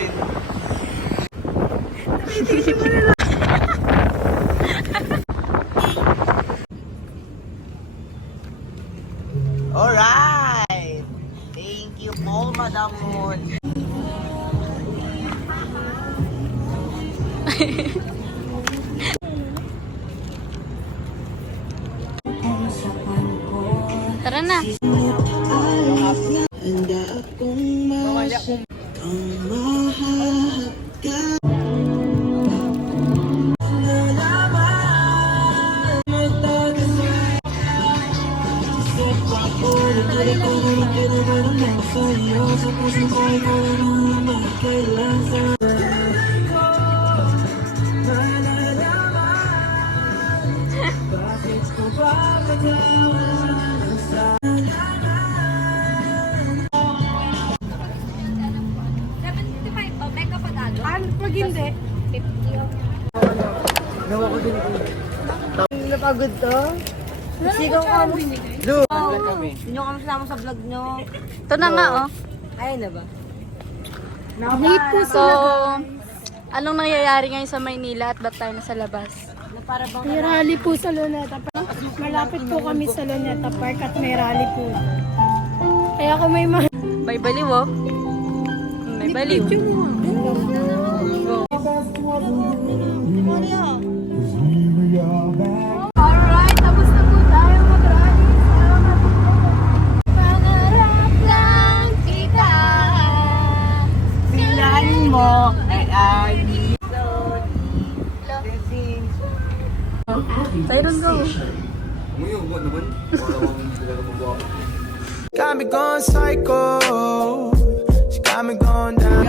natin. Alright! Thank you po, Madam Moon. Tara na. Pag hindi. 50. Napagod to? Sigaw ka mo. Hindi nyo kami sama sa vlog nyo. Ito na nga, oh. Ayun na ba? So, anong nangyayari ngayon sa Maynila at ba't tayo nasa labas? Para bang May rally po sa Luneta Park. Malapit po kami sa Luneta Park at may rally po. Kaya kung may mga... May baliw, oh. May baliw. Alright, tapos na po tayo mag-rally. Pangarap lang kita. Bilangin mo ay Tyron, go. Got me going psycho. She got me going down.